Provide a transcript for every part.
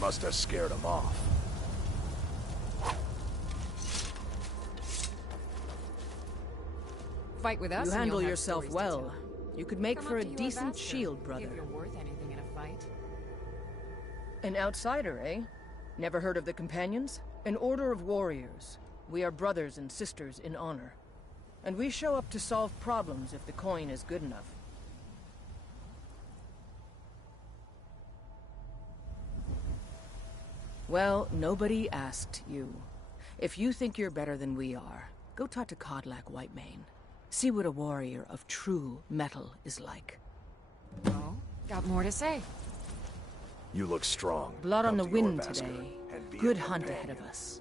Must have scared him off. Fight with us. You and handle you'll have yourself stories to well. tell. You could make Come for up a to you, decent Ambassador, shield, brother. If you're worth anything in a fight. An outsider, eh? Never heard of the Companions? An order of warriors. We are brothers and sisters in honor. And we show up to solve problems if the coin is good enough. Well, nobody asked you. If you think you're better than we are, go talk to Kodlak Whitemane. See what a warrior of true metal is like. Oh, got more to say. You look strong. Blood on Come the to your wind Vasquer today. and be a Good hunt companion. ahead of us.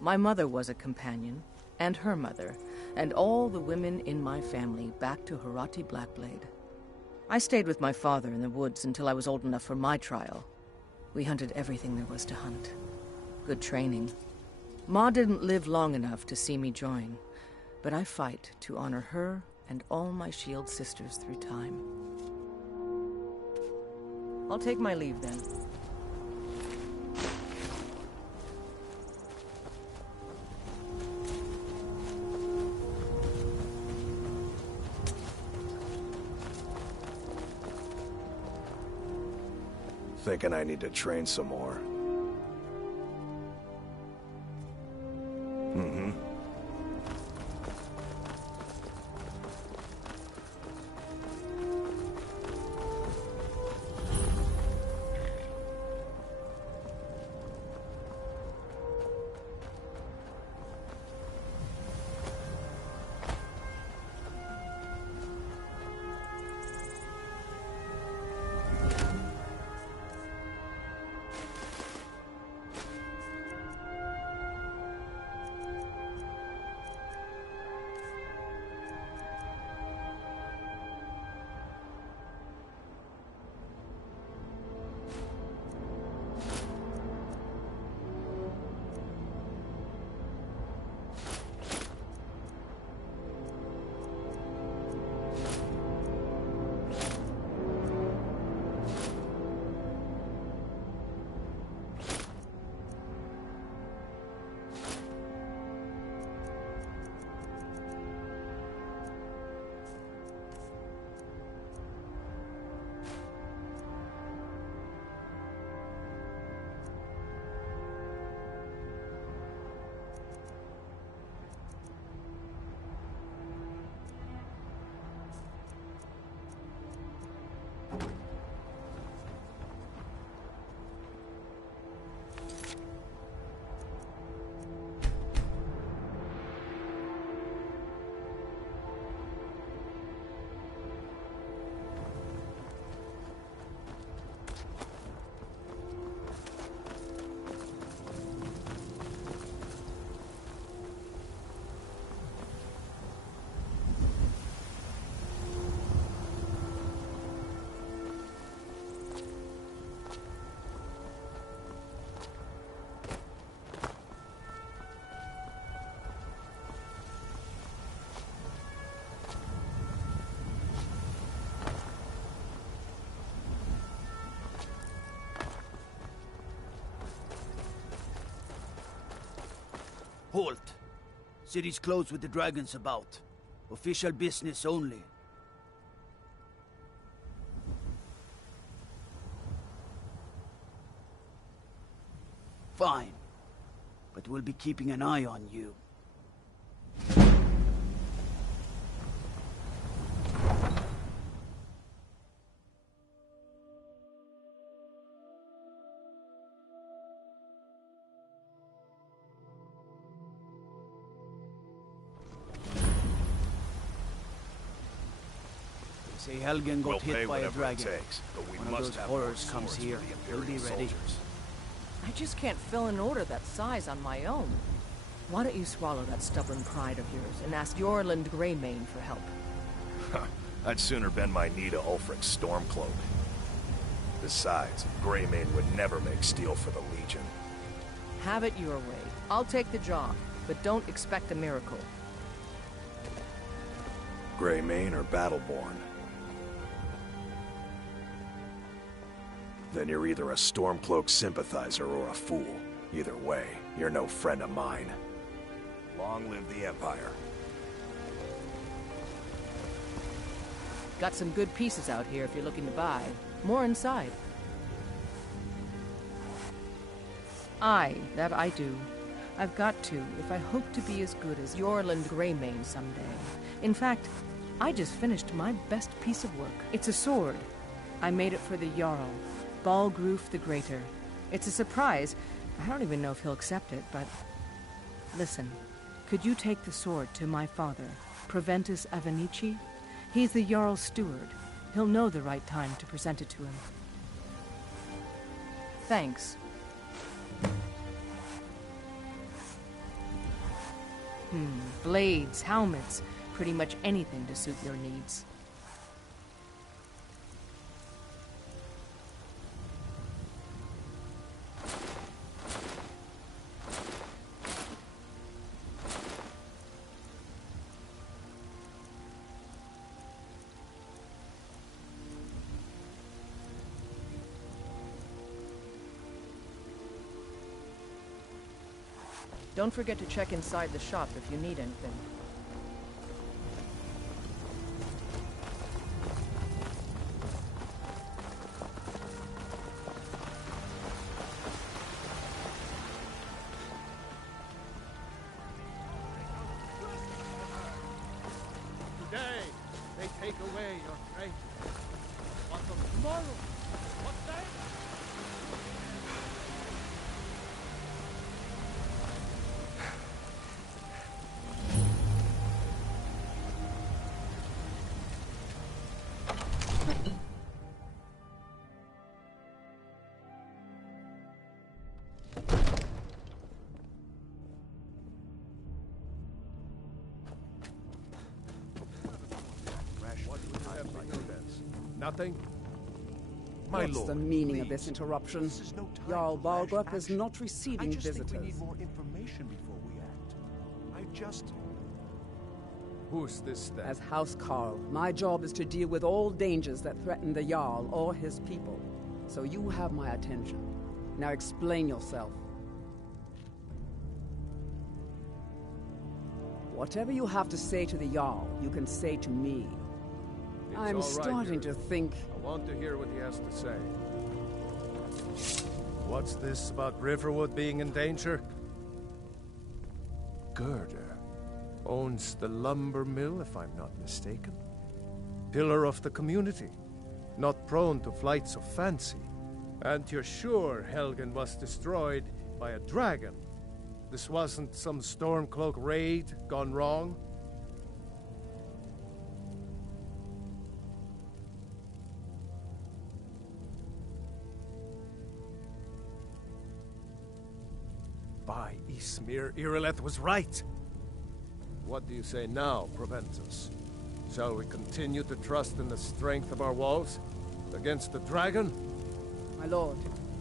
My mother was a companion, and her mother, and all the women in my family back to Harati Blackblade. I stayed with my father in the woods until I was old enough for my trial. We hunted everything there was to hunt. Good training. Ma didn't live long enough to see me join, but I fight to honor her and all my shield sisters through time. I'll take my leave then. Thinking I need to train some more. Halt! City's closed with the dragons about. Official business only. Fine. But we'll be keeping an eye on you. Say Helgen got We'll hit pay by a whatever it dragon. takes, but we One of must those have horrors more comes swords here. for the We'll be Imperial ready. soldiers. I just can't fill an order that size on my own. Why don't you swallow that stubborn pride of yours and ask Yorland Greymane for help? I'd sooner bend my knee to Ulfric's Stormcloak. Besides, Greymane would never make steel for the Legion. Have it your way. I'll take the job, but don't expect a miracle. Greymane or Battleborn? Then you're either a Stormcloak sympathizer or a fool. Either way, you're no friend of mine. Long live the Empire. Got some good pieces out here if you're looking to buy. More inside. Aye, that I do. I've got to, if I hope to be as good as Yorland Greymane someday. In fact, I just finished my best piece of work. It's a sword. I made it for the Jarl, Balgroof the Greater. It's a surprise. I don't even know if he'll accept it, but... Listen, could you take the sword to my father, Proventus Avenici? He's the Jarl's steward. He'll know the right time to present it to him. Thanks. Blades, helmets, pretty much anything to suit your needs. Don't forget to check inside the shop if you need anything. Today, they take away your strength. What of tomorrow? What day? Nothing? My What's lord, the meaning of please. this interruption? This is no time Jarl for rash Balgruuf is action. not receiving I just visitors. think we need more information before we act. I just... Who's this then? As House Carl, my job is to deal with all dangers that threaten the Jarl or his people. So you have my attention. Now explain yourself. Whatever you have to say to the Jarl, you can say to me. It's I'm all right, starting to Yuri. think... I want to hear what he has to say. What's this about Riverwood being in danger? Gerda owns the lumber mill, if I'm not mistaken. Pillar of the community, not prone to flights of fancy. And you're sure Helgen was destroyed by a dragon? This wasn't some Stormcloak raid gone wrong? By Ysmir, Irileth was right. What do you say now, Proventus? Shall we continue to trust in the strength of our walls against the dragon? My lord,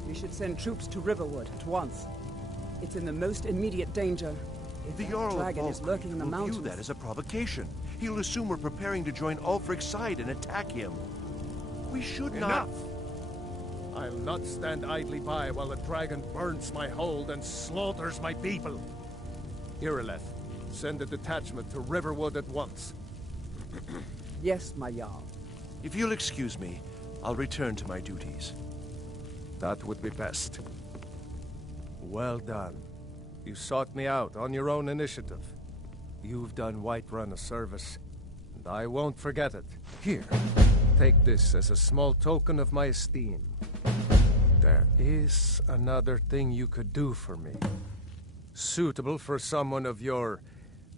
we should send troops to Riverwood at once. It's in the most immediate danger. If The that Jarl of dragon is lurking in the will mountains... view that as a provocation. He'll assume we're preparing to join Ulfric's side and attack him. We should not... Enough! I'll not stand idly by while the dragon burns my hold and slaughters my people. Irileth, send a detachment to Riverwood at once. Yes, my Jarl. If you'll excuse me, I'll return to my duties. That would be best. Well done. You sought me out on your own initiative. You've done Whiterun a service, and I won't forget it. Here, take this as a small token of my esteem. There is another thing you could do for me. Suitable for someone of your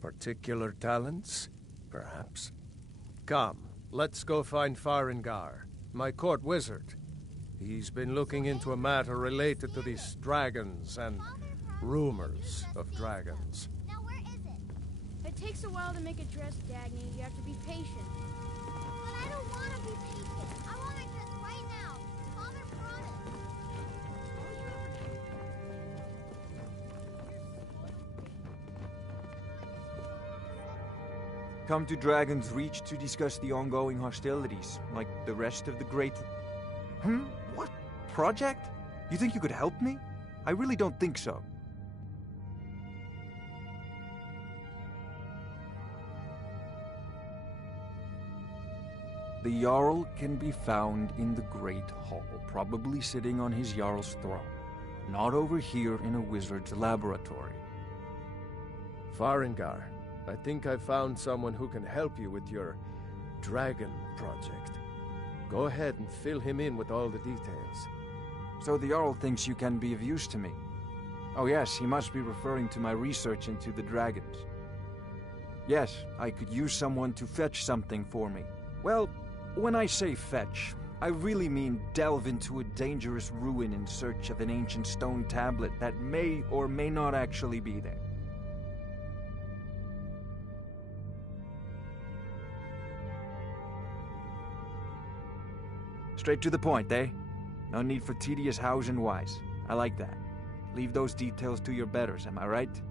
particular talents, perhaps. Come, let's go find Farengar, my court wizard. He's been looking into a matter related to these dragons and rumors of dragons. Now where is it? It takes a while to make a dress, Dagny. You have to be patient. But I don't want to be patient. I want my dress right now. Father promised. Come to Dragon's Reach to discuss the ongoing hostilities, like the rest of the Great... What project? You think you could help me? I really don't think so. The Jarl can be found in the Great Hall, probably sitting on his Jarl's throne. Not over here in a wizard's laboratory. Farengar, I think I found someone who can help you with your dragon project. Go ahead and fill him in with all the details. So the Jarl thinks you can be of use to me. Oh yes, he must be referring to my research into the dragons. Yes, I could use someone to fetch something for me. Well, when I say fetch, I really mean delve into a dangerous ruin in search of an ancient stone tablet that may or may not actually be there. Straight to the point, eh? No need for tedious hows and whys. I like that. Leave those details to your betters, am I right?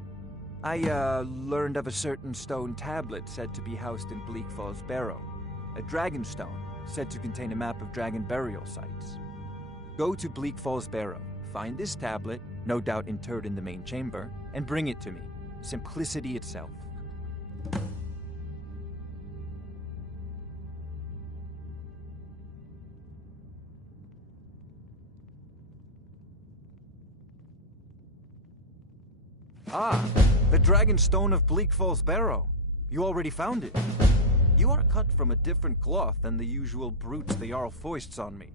I, learned of a certain stone tablet said to be housed in Bleak Falls Barrow. A dragon stone, said to contain a map of dragon burial sites. Go to Bleak Falls Barrow, find this tablet, no doubt interred in the main chamber, and bring it to me. Simplicity itself. Ah, the Dragon Stone of Bleak Falls Barrow. You already found it. You are cut from a different cloth than the usual brutes the Jarl foists on me.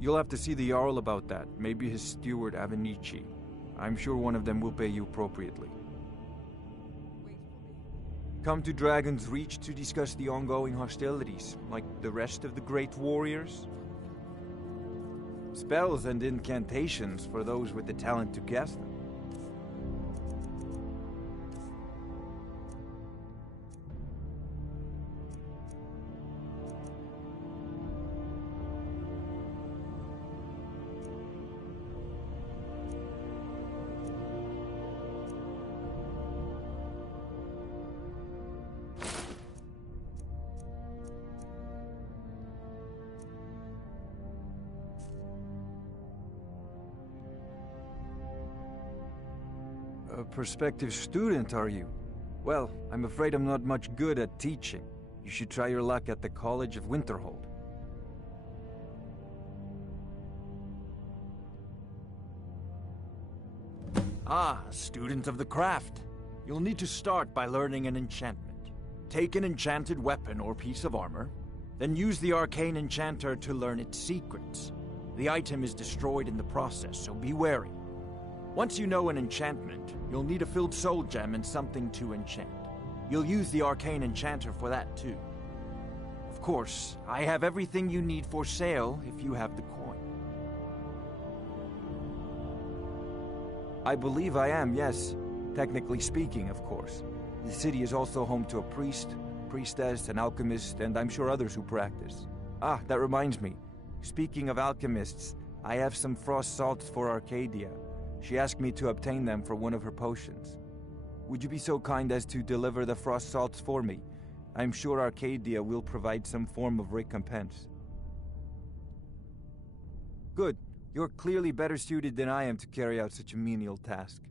You'll have to see the Jarl about that, maybe his steward Avenici. I'm sure one of them will pay you appropriately. Come to Dragon's Reach to discuss the ongoing hostilities, like the rest of the great warriors? Spells and incantations for those with the talent to cast them. A prospective student, are you? Well, I'm afraid I'm not much good at teaching. You should try your luck at the College of Winterhold. Ah, student of the craft. You'll need to start by learning an enchantment. Take an enchanted weapon or piece of armor, then use the arcane enchanter to learn its secrets. The item is destroyed in the process, so be wary. Once you know an enchantment, you'll need a filled soul gem and something to enchant. You'll use the arcane enchanter for that too. Of course, I have everything you need for sale if you have the coin. I believe I am, yes. Technically speaking, of course. The city is also home to a priest, priestess, an alchemist, and I'm sure others who practice. Ah, that reminds me. Speaking of alchemists, I have some frost salts for Arcadia. She asked me to obtain them for one of her potions. Would you be so kind as to deliver the frost salts for me? I'm sure Arcadia will provide some form of recompense. Good. You're clearly better suited than I am to carry out such a menial task.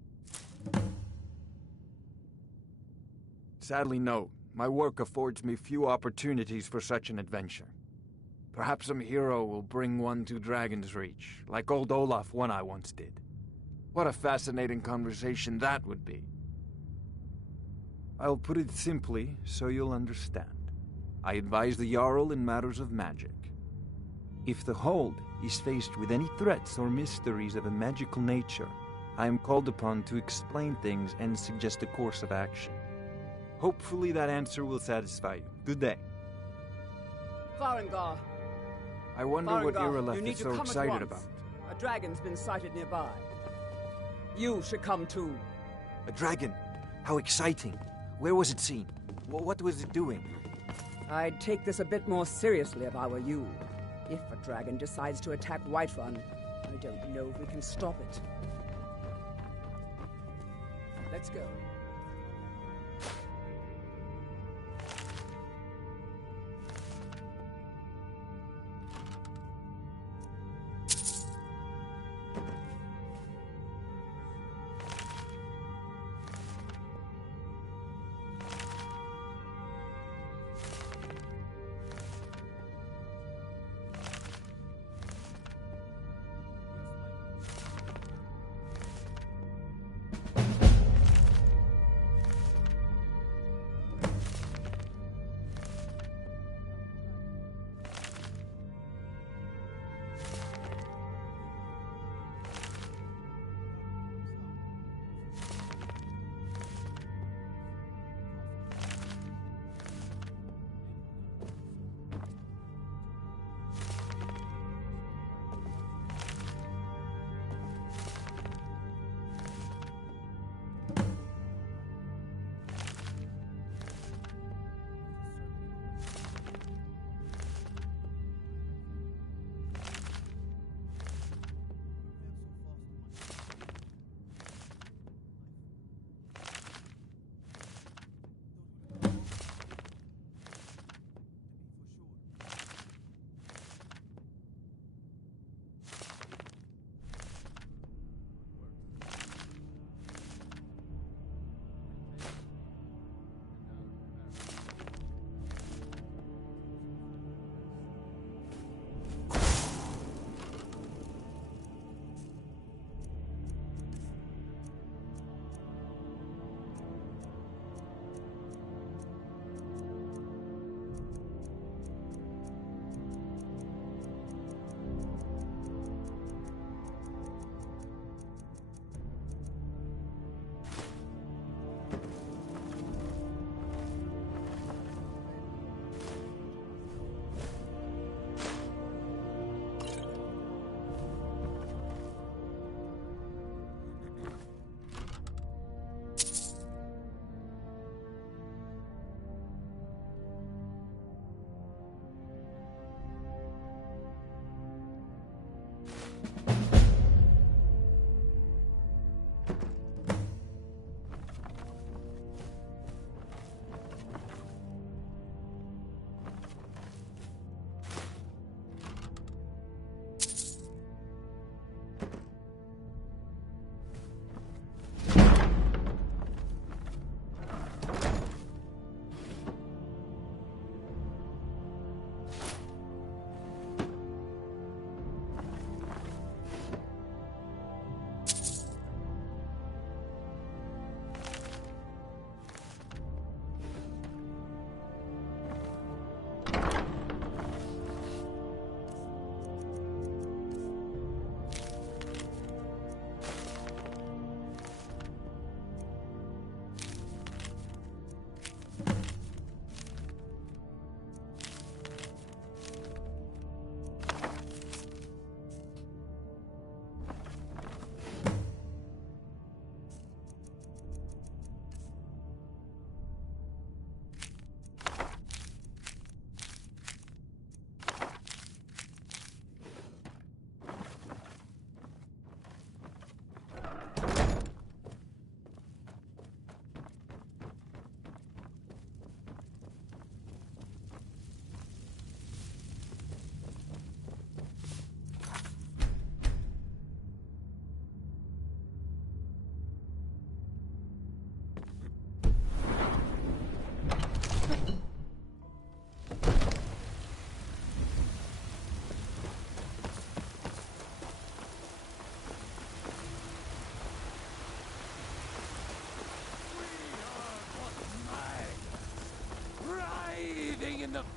Sadly, no. My work affords me few opportunities for such an adventure. Perhaps some hero will bring one to Dragon's Reach, like old Olaf one I once did. What a fascinating conversation that would be. I'll put it simply so you'll understand. I advise the Jarl in matters of magic. If the Hold is faced with any threats or mysteries of a magical nature, I am called upon to explain things and suggest a course of action. Hopefully that answer will satisfy you. Good day. Farengar! I wonder what Farengar, you Irileth need is to so come excited at about. once. A dragon's been sighted nearby. You should come too. A dragon? How exciting. Where was it seen? What was it doing? I'd take this a bit more seriously if I were you. If a dragon decides to attack Whiterun, I don't know if we can stop it. Let's go.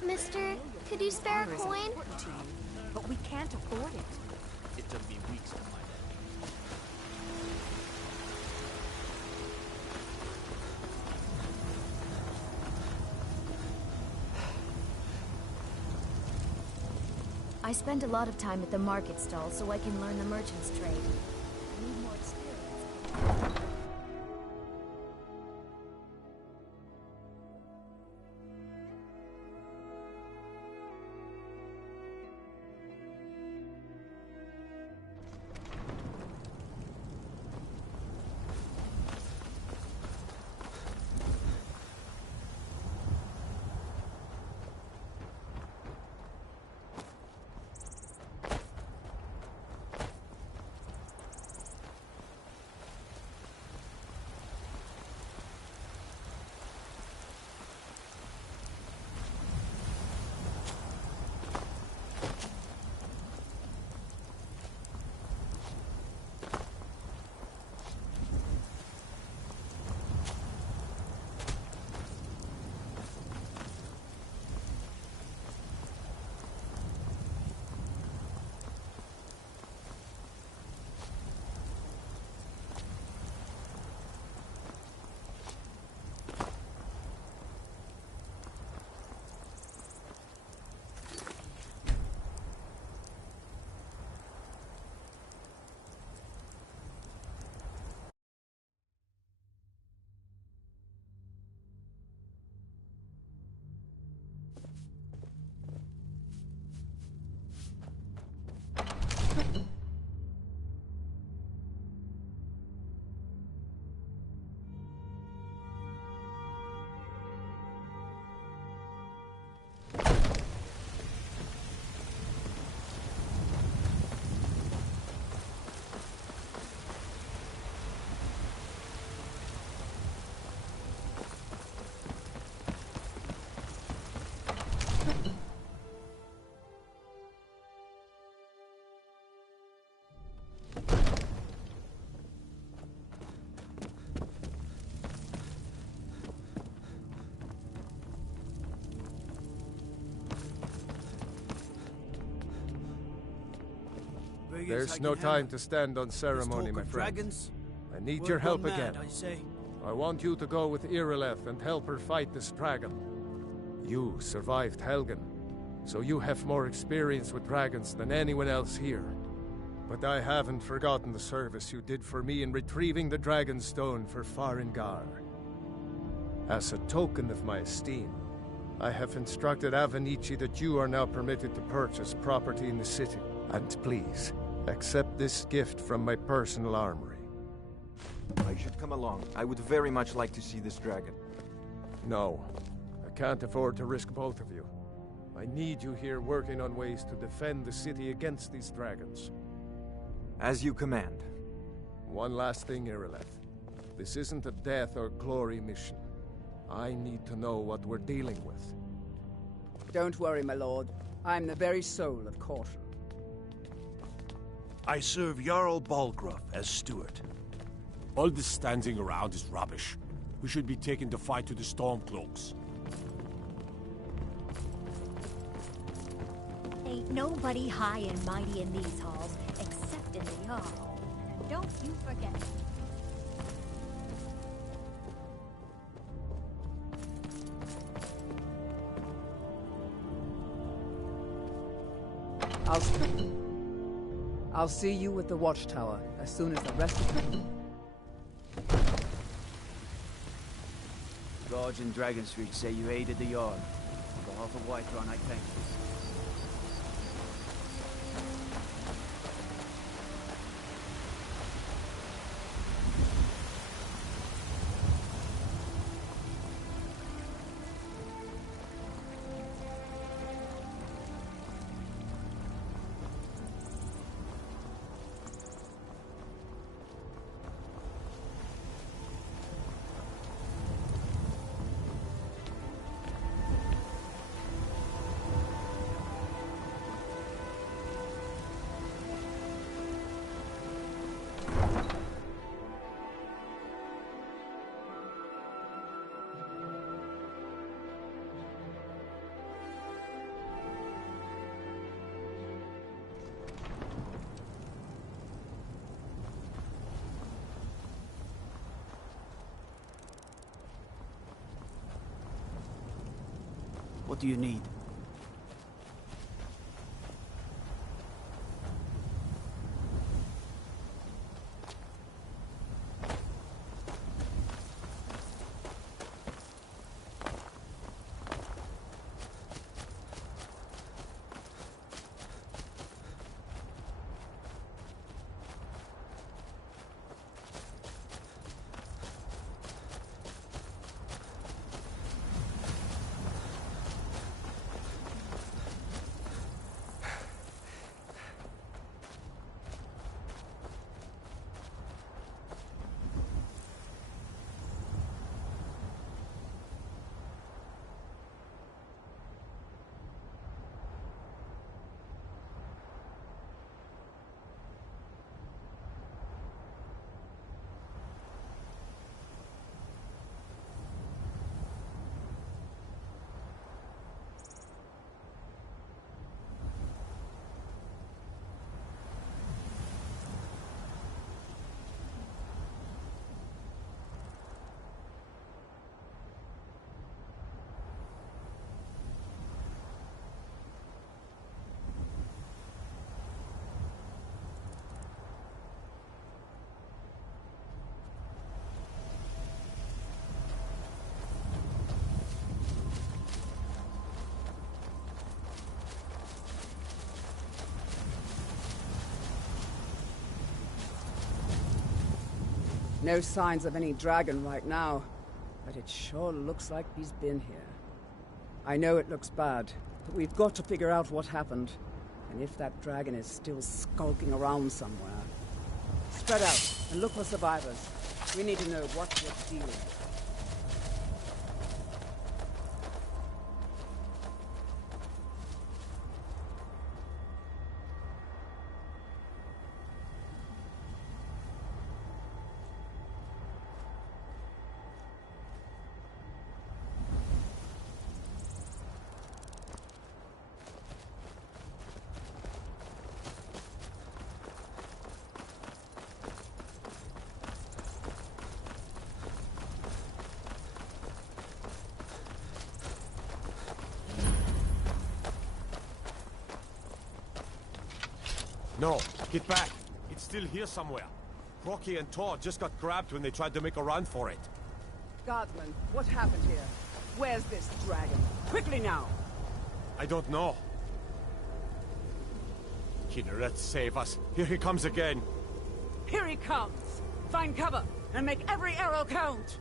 Mister, could you spare a coin? But we can't afford it. It took me weeks to find that. I spend a lot of time at the market stall so I can learn the merchant's trade. I need more experience. There's no time to stand on ceremony, my friend. I need your help again. I want you to go with Irileth and help her fight this dragon. You survived Helgen, so you have more experience with dragons than anyone else here. But I haven't forgotten the service you did for me in retrieving the Dragon Stone for Farengar. As a token of my esteem, I have instructed Avenici that you are now permitted to purchase property in the city. And please, accept this gift from my personal armory. I should come along. I would very much like to see this dragon. No, I can't afford to risk both of you. I need you here working on ways to defend the city against these dragons. As you command. One last thing, Irileth. This isn't a death or glory mission. I need to know what we're dealing with. Don't worry, my lord. I'm the very soul of caution. I serve Jarl Balgruuf as steward. All this standing around is rubbish. We should be taking the fight to the Stormcloaks. Ain't nobody high and mighty in these halls, except in the Jarl. And don't you forget it. I'll see you at the watchtower as soon as the rest of you. Guards in Dragon Street say you aided the Jarl. On behalf of Whiterun, I thank you. What do you need? No signs of any dragon right now, but it sure looks like he's been here. I know it looks bad, but we've got to figure out what happened, and if that dragon is still skulking around somewhere. Spread out and look for survivors. We need to know what we're stealing. No, get back. It's still here somewhere. Rocky and Todd just got grabbed when they tried to make a run for it. Guardsman, what happened here? Where's this dragon? Quickly now! I don't know. Kinneret, save us. Here he comes again. Here he comes! Find cover, and make every arrow count!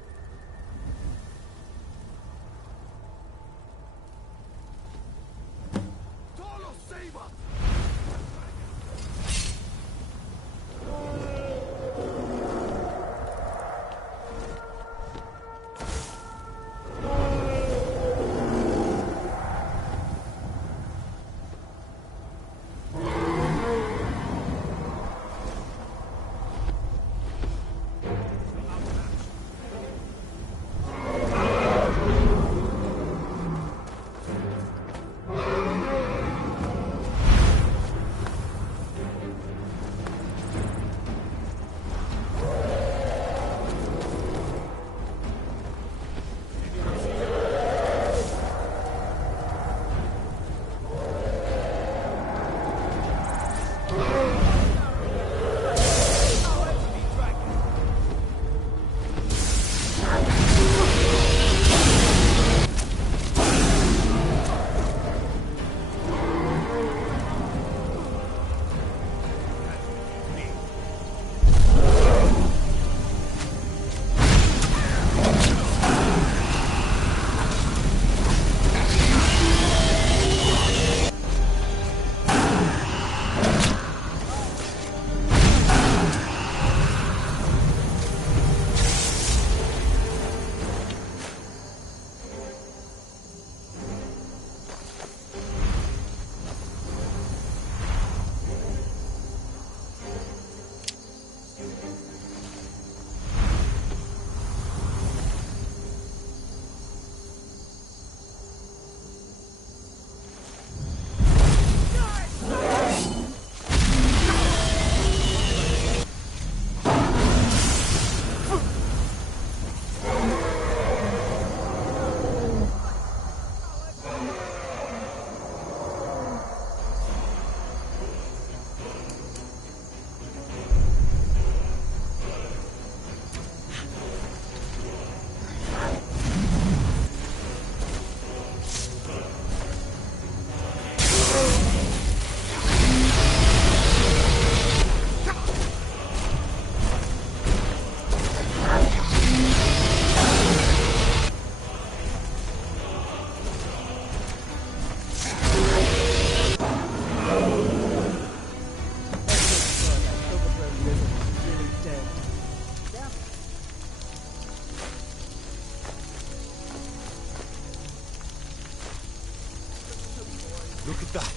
Look at that.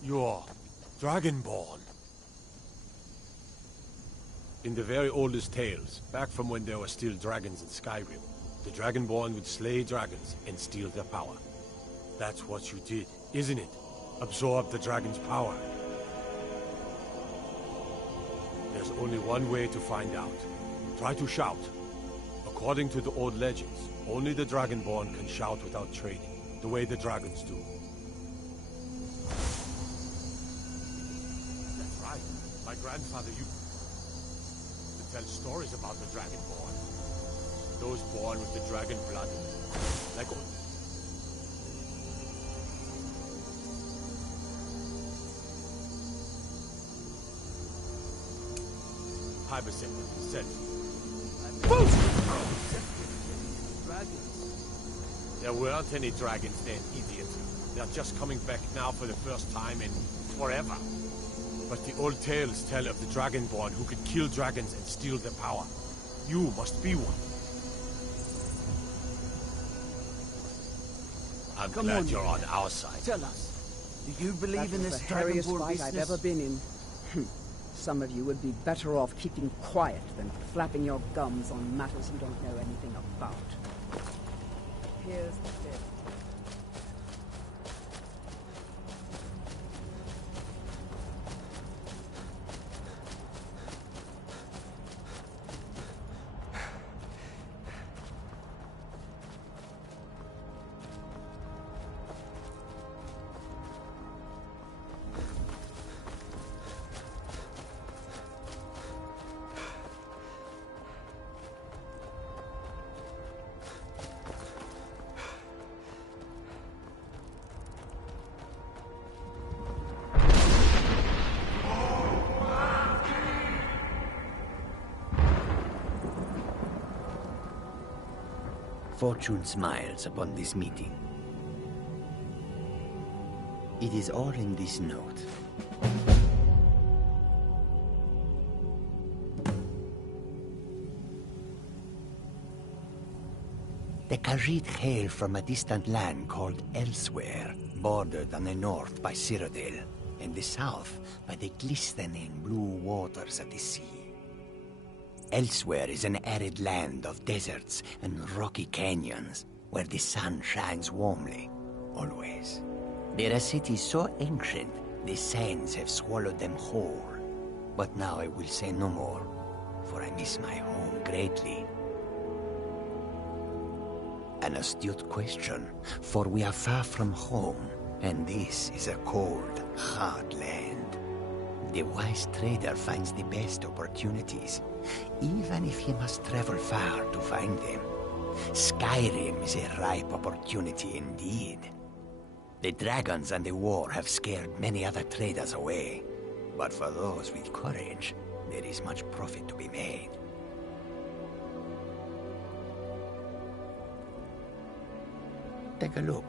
You're Dragonborn. In the very oldest tales, back from when there were still dragons in Skyrim, the Dragonborn would slay dragons and steal their power. That's what you did, isn't it? Absorb the dragon's power. There's only one way to find out. Try to shout. According to the old legends, only the Dragonborn can shout without training, the way the dragons do. My grandfather used to tell stories about the Dragonborn. Those born with the dragon blood. Like... Hibicid said... There weren't any dragons then, idiot. They're just coming back now for the first time in forever. But the old tales tell of the Dragonborn who could kill dragons and steal their power. You must be one. I'm glad you're on our side. Tell us, do you believe in this the hairiest Dragonborn fight business? I've ever been in. Some of you would be better off keeping quiet than flapping your gums on matters you don't know anything about. Here's the bit. Fortune smiles upon this meeting. It is all in this note. The Khajiit hail from a distant land called Elsewhere, bordered on the north by Cyrodiil, and the south by the glistening blue waters of the sea. Elsewhere is an arid land of deserts and rocky canyons, where the sun shines warmly, always. There are cities so ancient, the sands have swallowed them whole. But now I will say no more, for I miss my home greatly. An astute question, for we are far from home, and this is a cold, hard land. The wise trader finds the best opportunities, even if he must travel far to find them. Skyrim is a ripe opportunity indeed. The dragons and the war have scared many other traders away, but for those with courage, there is much profit to be made. Take a look.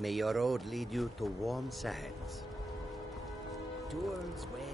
May your road lead you to warm sands. Towards where